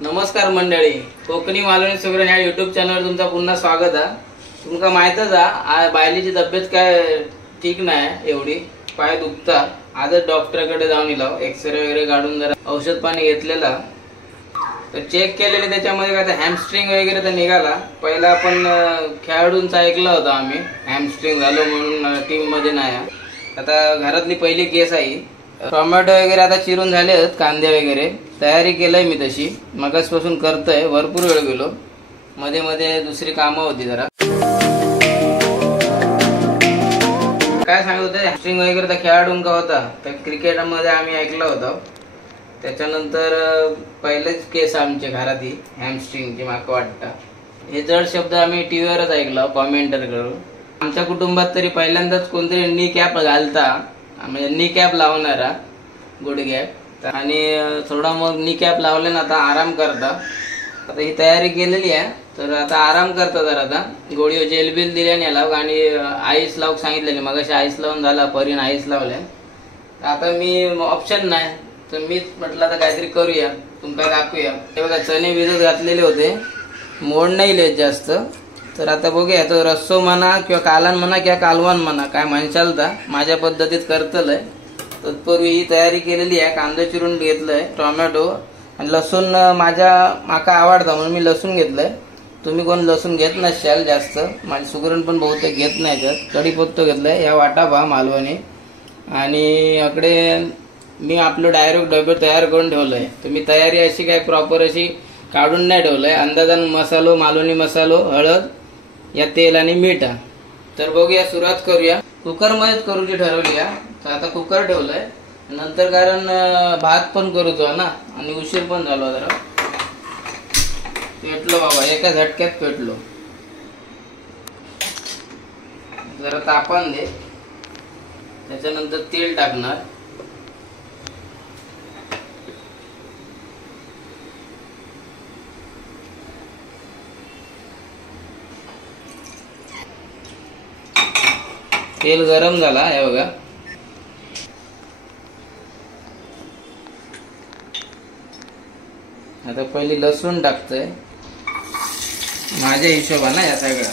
नमस्कार मंडळी, कोकणी मालवणी सुगरण ह्या यूट्यूब चॅनलवर तुमचं पुन्हा स्वागत आहे। तुमका माहितच आहे बायलीची तब्येत काय ठीक नाही, एवढी पाय दुखता। आजच डॉक्टरकडे जाऊन इलाव, एक्सरे वगैरे काढून जरा औषध पाणी घेतलेला, तर चेक केलेले त्याच्यामध्ये काय हॅमस्ट्रिंग वगैरे तर निघाला। पहिला आपण खेळाडूंचा ऐकलं होतं आम्ही, हॅमस्ट्रिंग झालो म्हणून टीम मध्ये नाही। आता घरातली पहिली केस आहे। टोमॅटो वगैरे आता चिरून झाले आहेत, कांदे वगैरे तयारी केलंय मी तशी, मगासपासून करतोय। भरपूर वेळ गेलो, मध्ये मध्ये दुसरी कामं होती जरा। काय सांगत होते, हॅमस्ट्रिंग वगैरे तर खेळाडूंका होता, तर क्रिकेटमध्ये आम्ही ऐकलं होतं। त्याच्यानंतर पहिलेच केस आमच्या घरात ही हॅमस्ट्रिंगची माका वाटतं। हे जड शब्द आम्ही टीव्हीवरच ऐकलं कॉमेंटर करून। आमच्या कुटुंबात तरी पहिल्यांदाच कोणतरी नी कॅप घालता, म्हणजे नी कॅप लावणारा गुडघ्यात, आणि थोडा मग नी कॅप लावले ना आता आराम करता। आता ही तयारी केलेली आहे, तर आता आराम करता जरा। आता गोळी जेल बिल दिल्याने याला, आणि आईस लावूक सांगितलेली, मग अशी आईस लावून झाला, परीन आईस लावल्या। आता मी ऑप्शन नाही, तर मीच म्हटलं आता काहीतरी करूया, तुमका दाखवूया। हे बघा चणे भिजत घातलेले होते, मोड नाही लेत जास्त। तर आता बघूया, तो रस्सो म्हणा किंवा कालन म्हणा किंवा कालवण म्हणा, काय म्हणशाल तर माझ्या पद्धतीत करतलंय। तत्पूर्वी ही तयारी केलेली आहे, कांदा चिरून घेतलंय, टोमॅटो आणि लसूण माका आवडतं म्हणून मी लसूण घेतलंय। तुम्ही कोण लसूण घेत नसाल जास्त, माझी सुगरण पण बहुतेक घेत नाही त्यात। कढीपत्ता घेतलाय, या वाटा मालवणी, आणि इकडे मी आपलं डायरेक्ट डबे तयार करून ठेवलंय। तर मी तयारी अशी काय प्रॉपर अशी काढून नाही ठेवलंय, अंदाजान मसालो, मालवणी मसालो, हळद, या तेल आणि मीठ। तर बघूया, सुरुवात करूया। कुकर मध्येच करूची ठरवली आहे, तर आता कुकर ठेवलंय। नंतर कारण भात पण करूचो ना, आणि उशीर पण झालो जरा। पेटलो बाबा, एका झटक्यात पेटलो। जरा तापण दे, त्याच्यानंतर तेल टाकणार। तेल गरम झाला, हे बघा। आता पहिली लसूण टाकतोय माझ्या हिशोबानं, या सगळ्या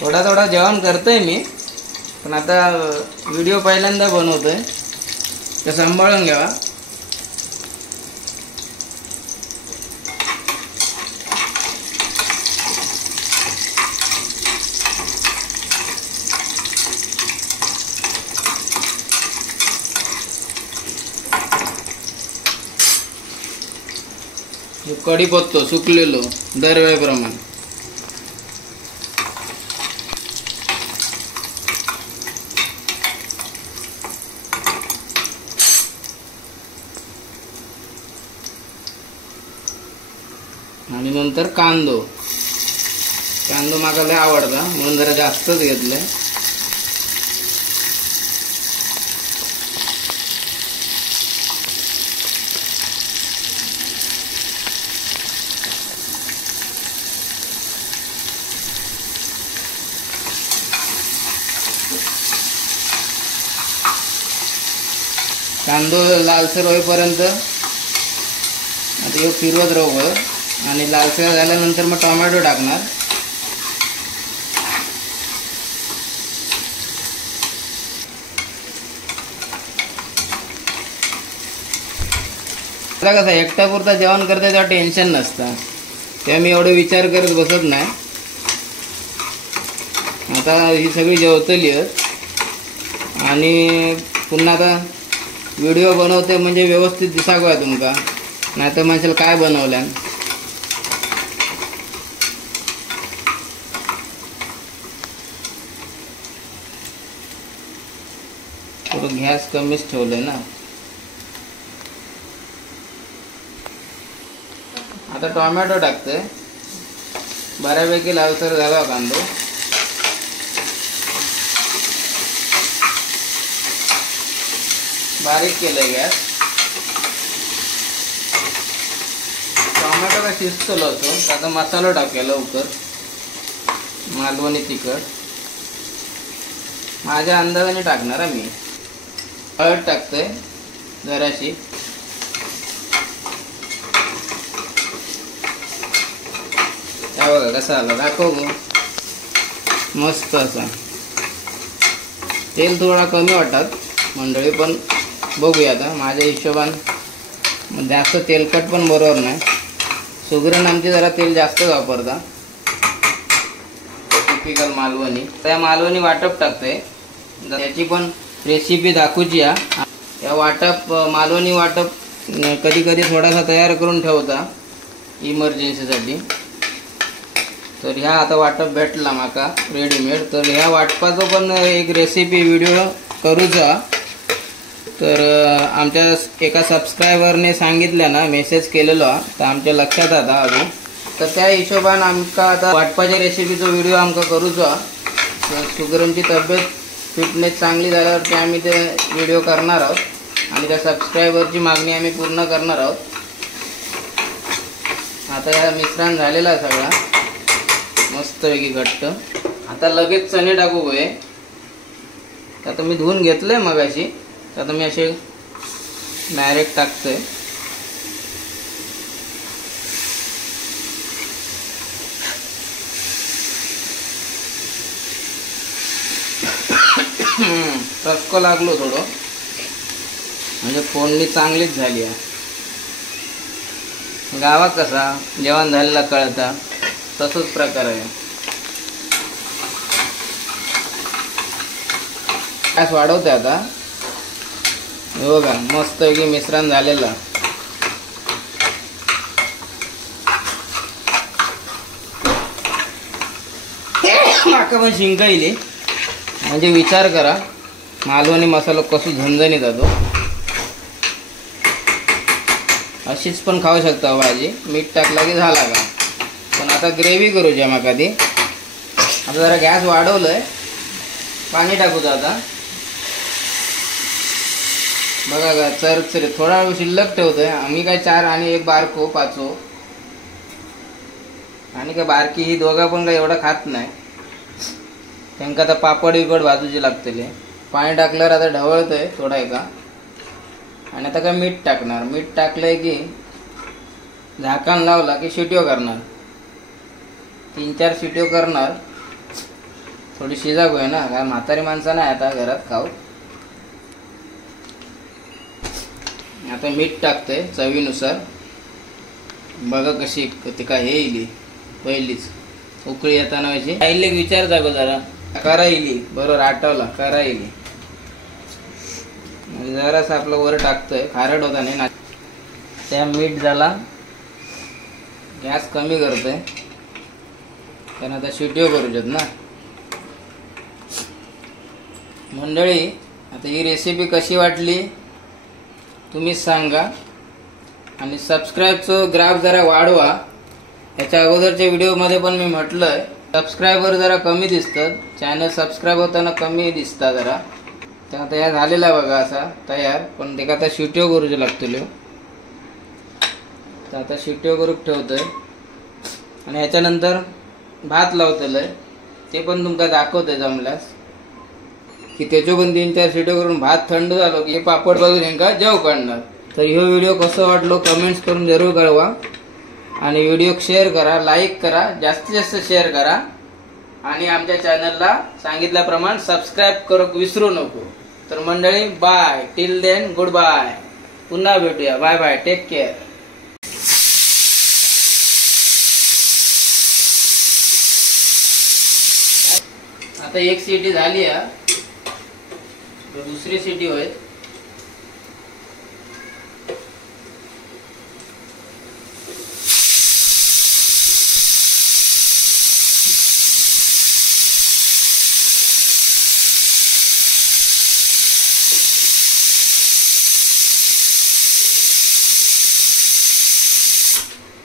थोडा थोडा जेवण करतोय मी, पण आता व्हिडिओ पहिल्यांदा बनवतोय, तर सांभाळून घ्यावा। कढीपत्तो सुकलेलो दरवेळेप्रमाणे। आणि नंतर कांदो माका लय आवडता म्हणून जरा जास्तच घेतलंय। कांदो लालसर होईपर्यंत आता हे फिरवत राहू, आणि लालसर झाल्यानंतर मग टोमॅटो टाकणार। आता कसं एकटा पुरता जेवण करता तेव्हा टेन्शन नसतं, तेव्हा मी एवढे विचार करत बसत नाही। आता ही सगळी जेवतली आहेत, आणि पुन्हा आता व्हिडिओ बनवते म्हणजे व्यवस्थित दिसावं तुमका, नाही तर म्हणशाल काय बनवल्या। थोडं गॅस कमीच ठेवलंय ना। आता टोमॅटो टाकतोय, बऱ्यापैकी लालसर झाला कांदो। बारीक केलंय गॅस। टोमॅटो का शिजतलो होतो, आता मसाला टाकूया लवकर। मालवणी तिखट माझ्या अंदाजाने टाकणार मी। हळद टाकतोय जराशी, त्या बघा कसा आला दाखव गो. मस्त असा. तेल थोडा कमी वाटतात मंडळी, पण बघूया आता माझ्या हिशोबान. जास्त तेलकट पण बरोबर नाही. सुगरण आमची जरा तेल जास्त वापरता. टिपिकल मालवणी. त्या मालवणी वाटप टाकते, त्याची पण रेसिपी दाखवूची. या वाटप मालवणी वाटप कधी कधी थोडासा तयार करून ठेवता इमर्जन्सीसाठी. तर ह्या आता वाटप भेटला माका रेडीमेड. तर ह्या वाटपाचं पण एक रेसिपी व्हिडिओ करूचा. तर आमच्या एका सबस्क्रायबरने सांगितलं ना, मेसेज केलेला, तर आमच्या लक्षात आता अजून. तर त्या हिशोबान आमका आता वाटपाच्या रेसिपीचा व्हिडिओ आमका करूचा. सुगरणची तब्येत फिटनेस चांगली झाल्यावर ते आम्ही ते व्हिडिओ करणार आहोत आणि त्या सबस्क्रायबरची मागणी आम्ही पूर्ण करणार आहोत. आता या मिश्रण झालेला सगळा मस्तपैकी घट्ट. आता लगेच चणे टाकू गए. आता मी धुवून घेतलंय मगाशी. आता मी असे डायरेक्ट टाकतोय. टचको लागलो थोडं, म्हणजे फोडणी चांगलीच झाली आहे. गावात कसा जेवण झालेला कळता तसंच प्रकार आहे. गॅस वाढवते आता. हे बघा मस्त की मिश्रण झालेलं. माका पण शिंक येईल. म्हणजे विचार करा मालवणी मसाला कसं झणझणीत जातो. अशीच पण खाऊ शकता भाजी. मीठ टाकला की झाला का. पण आता ग्रेव्ही करूया माका ती. आता जरा गॅस वाढवलंय. पाणी टाकूचं आता. बघा का चरचर थोडा शिल्लक ठेवतोय आम्ही. काय 4 आणि 1 बारको 5. आणि काय बारकी ही दोघा पण काय एवढा खात नाही. त्यांना आता पापड बिपड भाजूची लागतले. पाणी टाकल्यावर आता ढवळतंय थोडा एका. आणि आता काय मीठ टाकणार. मीठ टाकलंय की झाकण लावला की शिट्यो करणार. 3-4 शिट्यो करणार. थोडी शिजाक होय ना, काय म्हातारी माणसं नाही आता घरात खाऊ. आता मीठ टाकतंय चवीनुसार. बघा कशी ते काय हे येईल पहिलीच उकळी येताना व्हायची. आईले विचार जागो जरा करा येईल. बरोबर आठवला करा येईल. जरासं आपलं वर टाकतोय. खारट होता नाही ना. त्या मीठ झाला. गॅस कमी करतोय कारण आता शिट्यो करूच्यात ना मंडळी. आता ही रेसिपी कशी वाटली तुम्हीच सांगा. आणि सबस्क्राईबचं ग्राफ जरा वाढवा. याच्या अगोदरच्या व्हिडिओमध्ये पण मी म्हटलंय सबस्क्रायबर जरा कमी दिसतात. चॅनल सबस्क्राईब होताना कमी दिसता जरा. तर आता या झालेला बघा असा तयार. पण ते का आता शिट्यो करूचे लागतलो. तर आता शिट्यो करूक ठेवतोय. आणि ह्याच्यानंतर भात लावतलोय. ते पण तुमका दाखवतोय जमल्यास की त्याच्या पण 3-4 शिट्यो करून भात थंड झालो की पापड बघून यांका जेव काढणार. तर ह्यो व्हिडिओ कसं वाटलो कमेंट्स करून जरूर कळवा. आणि व्हिडिओ शेअर करा, लाईक करा, जास्तीत जास्त शेअर करा. आणि आमच्या चॅनलला सांगितल्याप्रमाणे सबस्क्राईब करू विसरू नको. तर मंडळी bye. Till then good bye. पुन्हा भेटूया. Bye bye. Take care. आता 1 सीटी झाली आहे. दुसरी सीटी होय.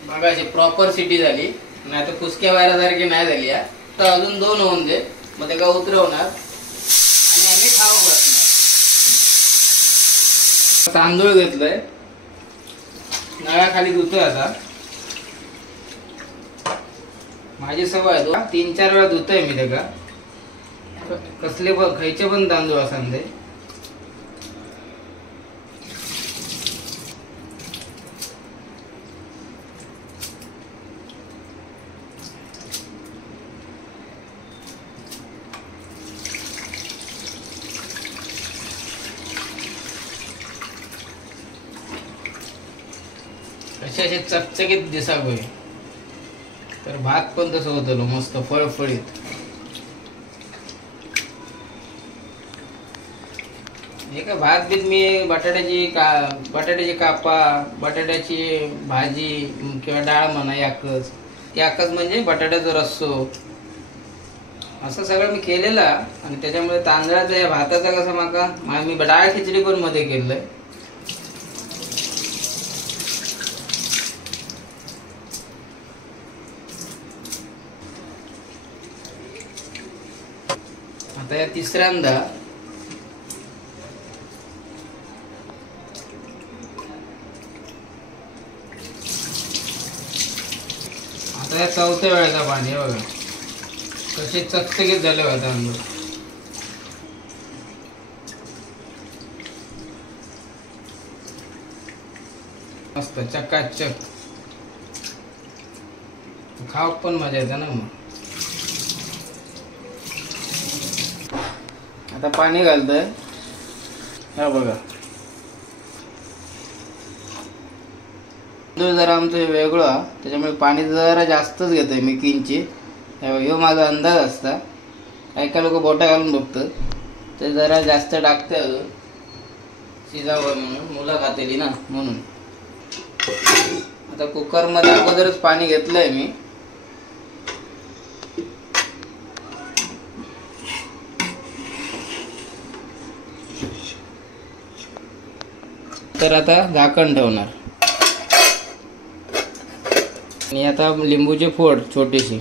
बघा अशी प्रॉपर सिटी झाली. नाही तर फुसक्या वायरासारखी नाही झाली. तर अजून 2 होऊन दे. मग ते का उतरवणार आणि आम्ही खाऊ बसणार. तांदूळ घेतलंय नळाखाली धुतोय. आता माझी सवय 3-4 वेळा धुतोय मी. ते का कसले पण खायचे पण तांदूळ असाल ते. असे चकचकीत दिसा होय. तर भात पण तसं होतं मस्त फळफळीत. हे का भात बीत मी बटाट्याची कापा, बटाट्याची भाजी किंवा डाळ म्हणा याकच म्हणजे बटाट्याचा रस्सो असं सगळं मी केलेला. आणि त्याच्यामुळे तांदळाचा या भाताचा कसा माका मी डाळ खिचडी पण मध्ये केलंय. आता या तिसऱ्यांदा आता या चौथ्या वेळेचा पाणी बघा कसे चकचकीत झाले होते तांदूळ. मस्त चकाचक खाऊ पण मजा येते ना. मग आता पाणी घालतोय. हा बघा जरा आमचं वेगळं त्याच्यामुळे पाणी जरा जास्तच घेतोय मी किंचित. ह्यो माझा अंदाज असता. काही लोक बोटा घालून बघतात ते जरा जास्त टाकते अजून शिजावं म्हणून, मुलं खातेली ना म्हणून. आता कुकरमध्ये अगोदरच पाणी घेतलंय मी. तर आता झाकण ठेवणार आणि आता लिंबूची फोड छोटीशी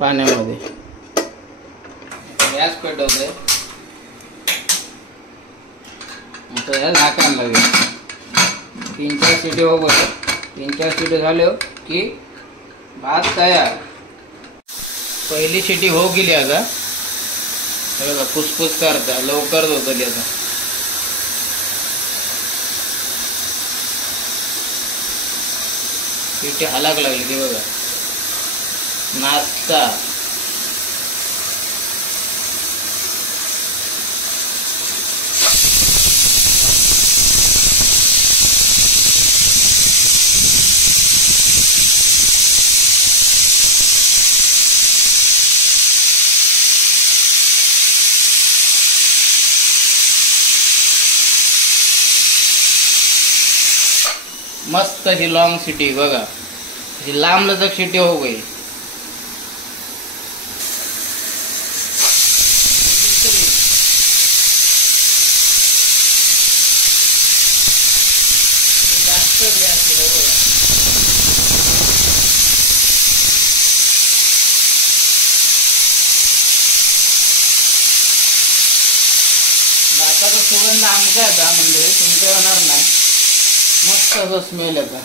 पाण्यामध्ये गॅस पेटवतोय. आता या झाकण लागेल 3-4 शिटी हो बघ. 3-4 शिटी झाले की भात तयार. पहिली शिटी हो गेली. आता बघा फुसफुस करता लवकर होतली. आता शिटी हालाक लागली ती बघा नाचता. मस्त ही लॉंग सिटी बघा ही लांब लचक सिटी हो गई. जास्त गॅस केलं बघा. भाताचा सुगंध आमचा येता म्हणजे तुमच्या येणार नाही. मस्त असं स्मेल येतं.